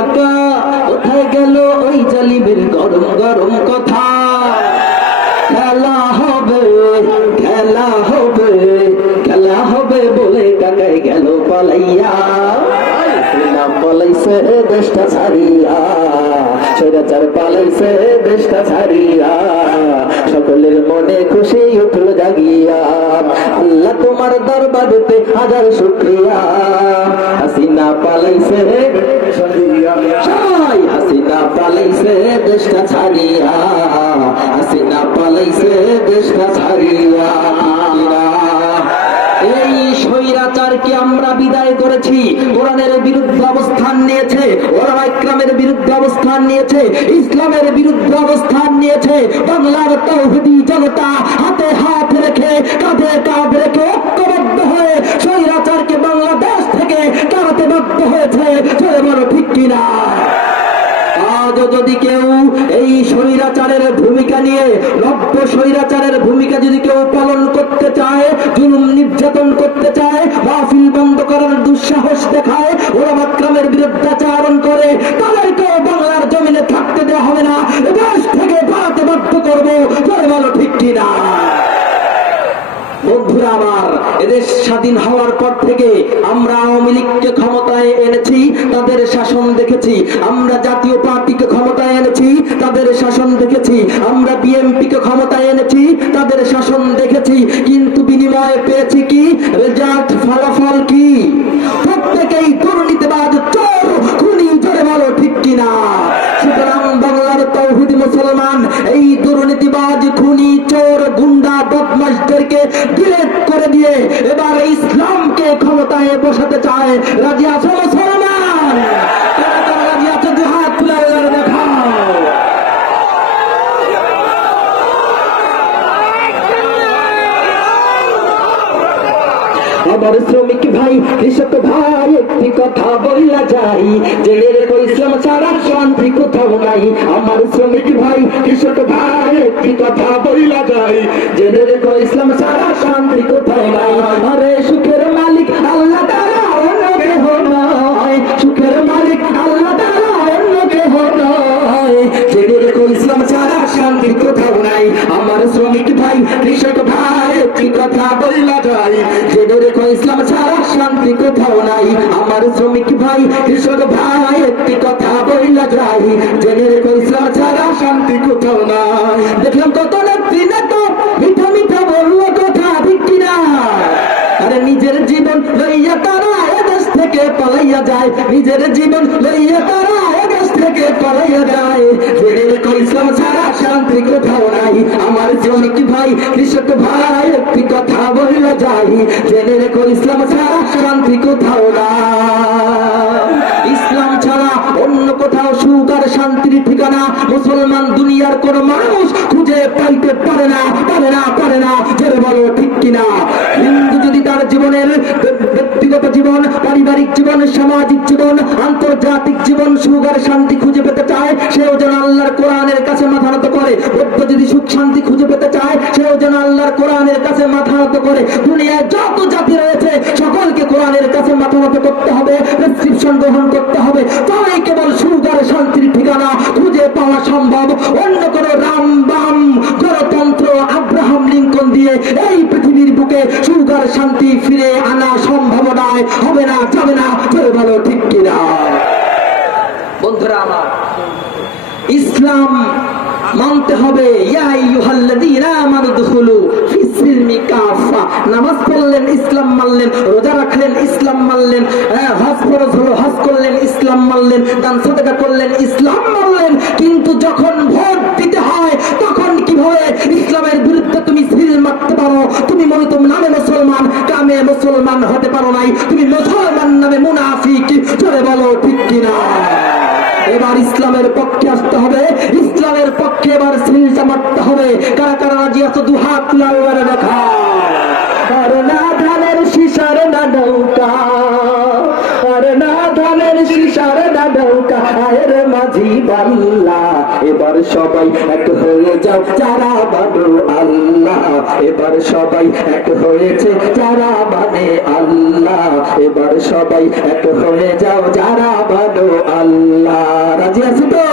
কাকা, কোথায় গেল ওই জালিমের গরম গরম কথা? খেলা হবে, খেলা হবে, খেলা হবে বলে কাকাই গেল পালাইয়া। পালাইছে দেশটা ছাড়িয়া, স্বৈরাচার পালাইছে দেশটা ছাড়িয়া, সকলের মনে খুশি উঠল জাগিয়া। আল্লাহ তোমার দরবারেতে হাজার শুকরিয়া, হাসিনা পালাইছে সবাই, হাসিনা পালাইছে দেশটা ছাড়িয়া, হাসিনা পালাইছে দেশটা ছাড়িয়া। এই স্বৈরাচারকে আমরা বিদায় করেছি। কোরআনের বিরুদ্ধে অবস্থান নিয়েছে, ওলামা ইকরামের বিরুদ্ধে অবস্থান নিয়েছে, ইসলামের বিরুদ্ধে অবস্থান নিয়েছে। বাংলার তাওহীদি জনতা হাতে হাত রেখে, কাঁধে কাঁধ রেখে ঐক্যবদ্ধ হয়ে স্বৈরাচারকে বাংলাদেশ থেকে তাড়াতে বাধ্য হয়েছে। চলে বলো ঠিক কিনা? আজও যদি কেউ এই স্বৈরাচারের ভূমিকা নিয়ে, নব্য স্বৈরাচারের ভূমিকা যদি কেউ পালন করতে চায়, জুলুম নির্যাতন করতে চায়, মাহফিল বন্ধ করার দুঃসাহস দেখায়, ওলামা ইকরামের বিরুদ্ধাচারণ করে, তাদেরকেও বাংলার জমিনে থাকতে দেওয়া হবে না, দেশ থেকে পালাতে বাধ্য করবো। চলে বলো ঠিক কিনা? বন্ধুরা আমার, এদেশ স্বাধীন হওয়ার পর থেকে আমরা আওয়ামী লীগকে ক্ষমতায় এনেছি, তাদের শাসন দেখেছি। আমরা জাতীয় পার্টিকে ক্ষমতায় এনেছি, তাদের শাসন দেখেছি। আমরা বিএনপিকে ক্ষমতায় এনেছি, তাদের শাসন দেখেছি। কিন্তু বিনিময়ে পেয়েছি কি? রেজাল্ট, ফলাফল কি? প্রত্যেকেই দুর্নীতিবাজ, চোর, খুনি। জোরে বলো ঠিক কিনা? সুতরাং বাংলার তাওহীদি মুসলমান এই দুর্নীতিবাজ, খুনি, চোর, গুন্ডা, বদমাশদেরকে ডিলিট করে দিয়ে এবার ইসলামকে ক্ষমতায় বসাতে চায়। রাজি আছো মুসলমান? রাজি আছো? দুহাত তুলে দেখাও। আমার শ্রমিক ভাই, কৃষক ভাই, একটি কথা বইলা যাই, জেনে রেখো ইসলাম ছাড়া শান্তি কোথাও নাই। আমার শ্রমিক ভাই, কৃষক ভাই, একটি কথা বইলা যাই, জেনে রেখো ইসলাম ছাড়া শান্তি কোথাও নাই। আরে সুখের মালিক আল্লাহ তাআলা, অন্য কেহ নয়। সুখের মালিক আল্লাহ তাআলা, অন্য কেহ নয়। জেনে রেখো ইসলাম ছাড়া শান্তি কোথাও নাই। আমার শ্রমিক ভাই, কৃষক ভাই, একটি কথা বইলা যাই, জেনে রেখো ইসলাম ছাড়া শান্তি কোথাও নাই। আমার শ্রমিক ভাই, কৃষক ভাই, একটি কথা বইলা যাই, জেনে রেখো ইসলাম ছাড়া শান্তি কোথাও নাই। দেখলাম কত নেত্রী নেতা মিঠা মিঠা বললো কথা, ঠিক কিনা? আরে নিজের জীবন লইয়া তারা এদেশ থেকে পালাইয়া যায়, নিজের জীবন লইয়া তারা এদেশ থেকে পালাইয়া যায়। জেনে রেখো ইসলাম ছাড়া শান্তি কোথাও নাই। আমার শ্রমিক ভাই, কৃষক ভাই, একটি কথা বইলা যাই, জেনে রেখো ইসলাম ছাড়া শান্তি কোথাও নাই। ইসলাম ছাড়া অন্য কোথাও সুখ আর শান্তির ঠিকানা মুসলমান দুনিয়ার কোন মানুষ খুঁজে পাইতে পারে না, পারে না, পারে না। জেনে বলো ঠিক কিনা? হিন্দু যদি তার জীবনের ব্যক্তিগত জীবন, পারিবারিক জীবন, সামাজিক জীবন, আন্তর্জাতিক জীবন, সুখ আর শান্তি খুঁজে পেতে চায়, সেও যেন আল্লাহর কোরআনের কাছে মাথা নত করে। বৌদ্ধ যদি সুখ শান্তি খুঁজে পেতে চায়, সেও যেন আল্লাহর কোরআনের কাছে মাথা নত করে। দুনিয়ায় যত জাতি রয়েছে সকলকে কোরআনের কাছে মাথা নত করতে হবে, প্রেসক্রিপশন গ্রহণ করতে হবে। তাই কেবল সুখ আর শান্তির ঠিকানা খুঁজে পাওয়া সম্ভব। অন্য কোন রাম বাম গণতন্ত্র, আব্রাহাম লিঙ্কন দিয়ে এই পৃথিবীর বুকে সুখ আর শান্তি ফিরে আনা সম্ভব নয়, হবে না, যাবে না। চলে বলো ঠিক কিনা? বন্ধুরা আমার, ইসলাম মানতে হবে। ইয়া আইয়ুহাল্লাযীনা আমানু দুখুলু ফিস-সিলমি কাফা। নামাজ পড়লেন, ইসলাম মানলেন, রোজা রাখলেন, ইসলাম মানলেন, হজ ফরজ হলো, হজ করলেন, ইসলাম মানলেন, দান সাদাকা করলেন, ইসলাম মানলেন। কিন্তু যখন ভোট দিতে হয় তখন কিভাবে ইসলামের বিরুদ্ধে তুমি সিল মারতে পারো? তুমি মূলত নামে মুসলমান, কামে মুসলমান হতে পারো নাই। তুমি মুসলমান নামে মুনাফিক। চলে বলো ঠিক কিনা? এবার ইসলামের পক্ষে আসতে হবে, ইসলামের পক্ষে এবার সিলটা মারতে হবে। কারা কারা রাজি আছো? দুহাত তুলে দেখাও। আর না ধানের শিশার না নৌকা, আর না ধানের শিশার না নৌকা, আয়ের মাঝি বাল্লা এবার সবাই এক হয়ে যাও যারা মানো আল্লাহ, এবার সবাই এক হয়েছে যারা মানে আল্লাহ, এবার সবাই এক হয়ে যাও যারা মানো আল্লাহ। রাজি আছি তো?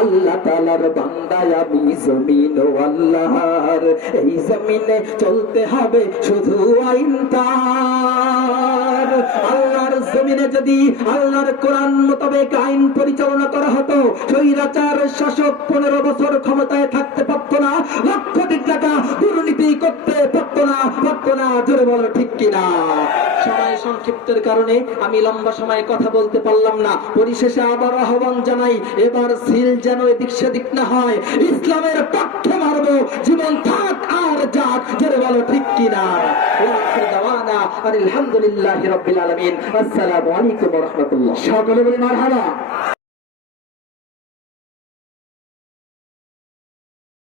আল্লাহ তাআলার বান্দা আমি জমিন ও আল্লাহর, এই জমিনে চলতে হবে শুধু আইন তার। আল্লাহর জমিনে যদি আল্লাহর কোরআন মোতাবেক আইন পরিচালনা করা হতো, স্বৈরাচার শাসক 15 বছর ক্ষমতায় থাকতে পারতো না, লক্ষ কোটি টাকা দুর্নীতি করতে পারতো না। জোরে বলো ঠিক কিনা? সময় সংক্ষিপ্তের কারণে আমি লম্বা সময় কথা বলতে পারলাম না। পরিশেষে আবার আহ্বান জানাই, এবার সিল যেন এদিক সেদিক না হয়, ইসলামের পক্ষে মারবো, জীবন থাক আর যাক। জোরে বলো ঠিক কিনা? আলহামদুলিল্লাহি রাব্বিল আলামিন। আসসালামু আলাইকুম ওয়া রাহমাতুল্লাহ। সকলে বলি মারহাবা।